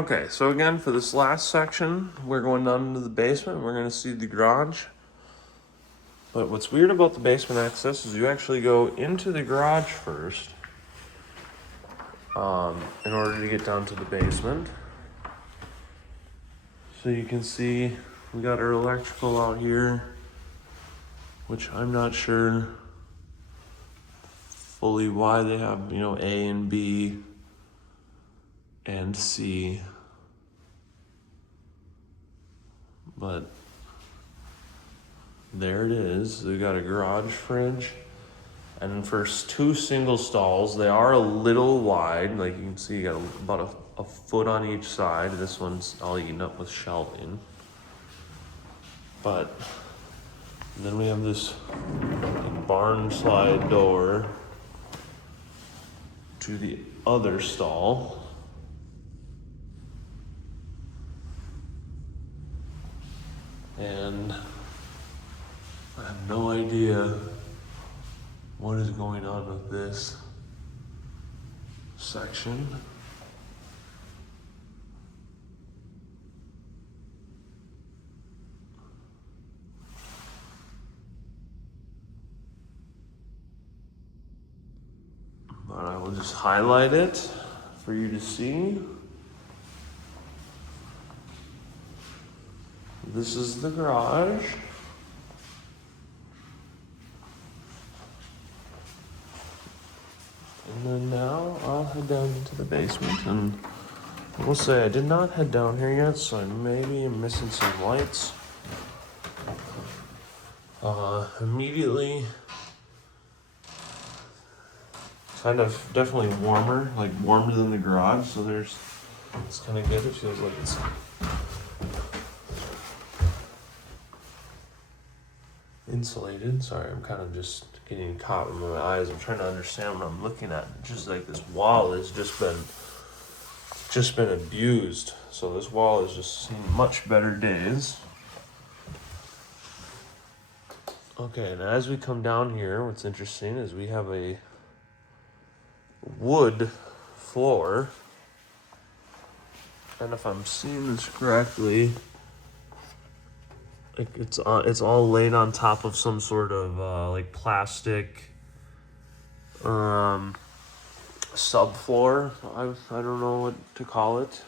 Okay, so again, for this last section, we're going down into the basement. We're going to see the garage. But what's weird about the basement access is you actually go into the garage first in order to get down to the basement. So you can see we got our electrical out here, which I'm not sure fully why they have, A and B and C. But there it is. They got a garage fridge. And then for two single stalls, they are a little wide. Like you can see, you got about a foot on each side. This one's all eaten up with shelving. But then we have this barn slide door to the other stall. And I have no idea what is going on with this section. But I will just highlight it for you to see. This is the garage. And then now I'll head down into the basement, and I will say I did not head down here yet, so I maybe am missing some lights. Immediately, kind of definitely warmer, like warmer than the garage, so it's kind of good. It feels like it's insulated. Sorry, I'm kind of just getting caught with my eyes. I'm trying to understand what I'm looking at. Just like this wall has just been abused. So this wall has just seen much better days. Okay, and as we come down here, what's interesting is we have a wood floor. And if I'm seeing this correctly, like it's all laid on top of some sort of like plastic subfloor. I don't know what to call it,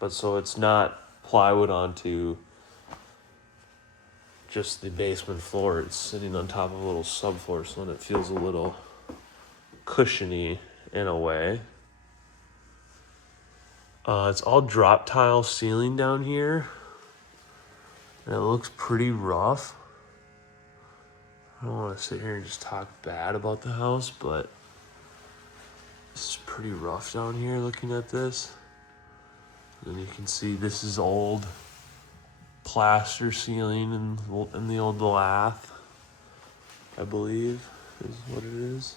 but so it's not plywood onto just the basement floor. It's sitting on top of a little subfloor, so then it feels a little cushiony in a way. It's all drop tile ceiling down here, and it looks pretty rough. I don't want to sit here and just talk bad about the house, but it's pretty rough down here looking at this. And you can see this is old plaster ceiling in the old lath, I believe is what it is.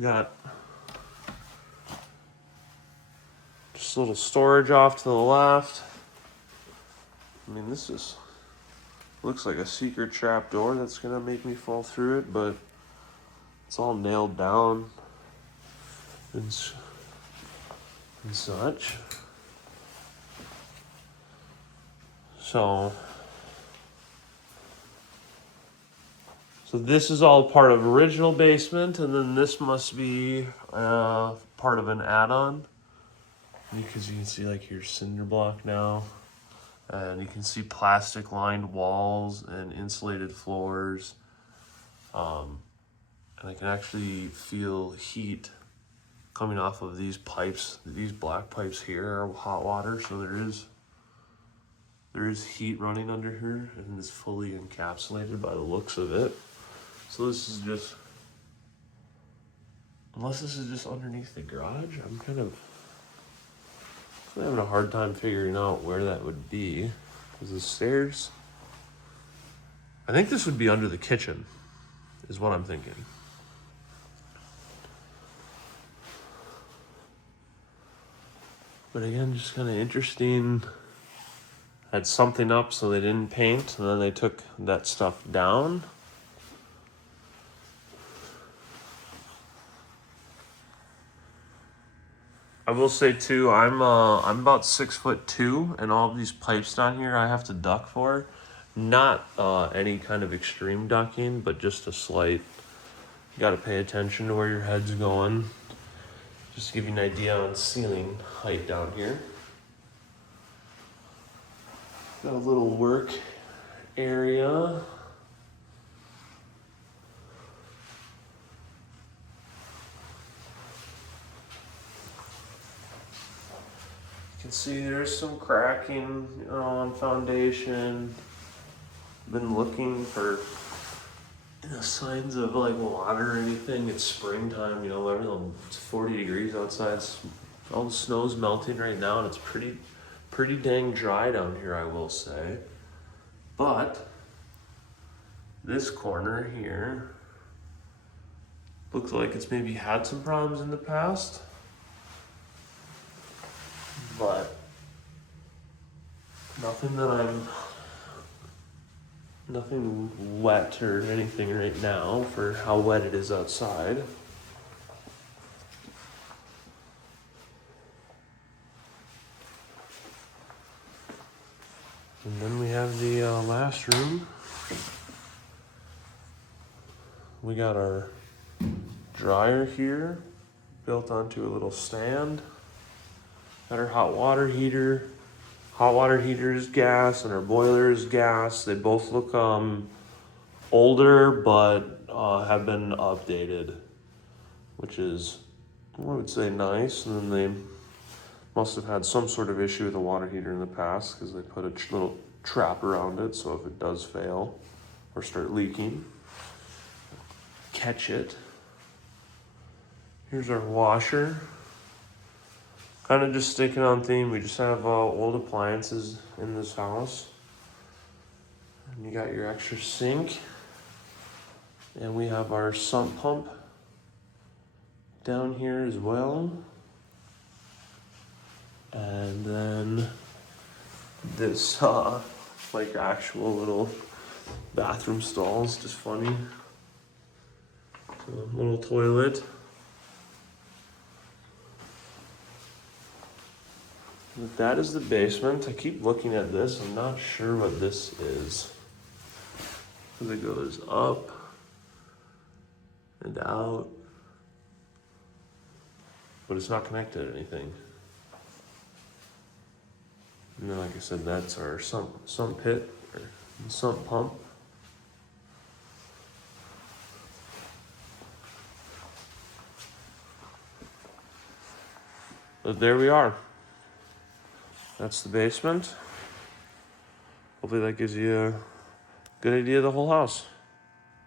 Got just a little storage off to the left. I mean, this is looks like a secret trap door that's gonna make me fall through it, but it's all nailed down and such. So this is all part of original basement, and then this must be part of an add-on, because you can see like your cinder block now, and you can see plastic lined walls and insulated floors, and I can actually feel heat coming off of these pipes. These black pipes here are hot water, so there is heat running under here, and it's fully encapsulated by the looks of it. So this is just, unless this is just underneath the garage, I'm kind of having a hard time figuring out where that would be. Because the stairs, I think this would be under the kitchen, is what I'm thinking. But again, just kind of interesting. Had something up so they didn't paint, and then they took that stuff down. I will say too, I'm about 6'2", and all of these pipes down here I have to duck for. Not any kind of extreme ducking, but just a slight. You got to pay attention to where your head's going. Just to give you an idea on ceiling height down here. Got a little work area. You can see there's some cracking, on foundation. Been looking for signs of like water or anything. It's springtime, it's 40 degrees outside. All the snow's melting right now, and it's pretty dang dry down here, I will say. But this corner here looks like it's maybe had some problems in the past. But nothing wet or anything right now for how wet it is outside. And then we have the last room. We got our dryer here, built onto a little stand. Got our hot water heater. Hot water heater is gas, and our boiler is gas. They both look older, but have been updated, which is, I would say, nice. And then they must have had some sort of issue with the water heater in the past, because they put a little trap around it, so if it does fail or start leaking, catch it. Here's our washer. Kind of just sticking on theme. We just have old appliances in this house. And you got your extra sink. And we have our sump pump down here as well. And then this like actual little bathroom stalls, just funny. So, little toilet. That is the basement. I keep looking at this. I'm not sure what this is. Because it goes up and out. But it's not connected to anything. And then, like I said, that's our sump pit, or sump pump. But there we are. That's the basement. Hopefully that gives you a good idea of the whole house.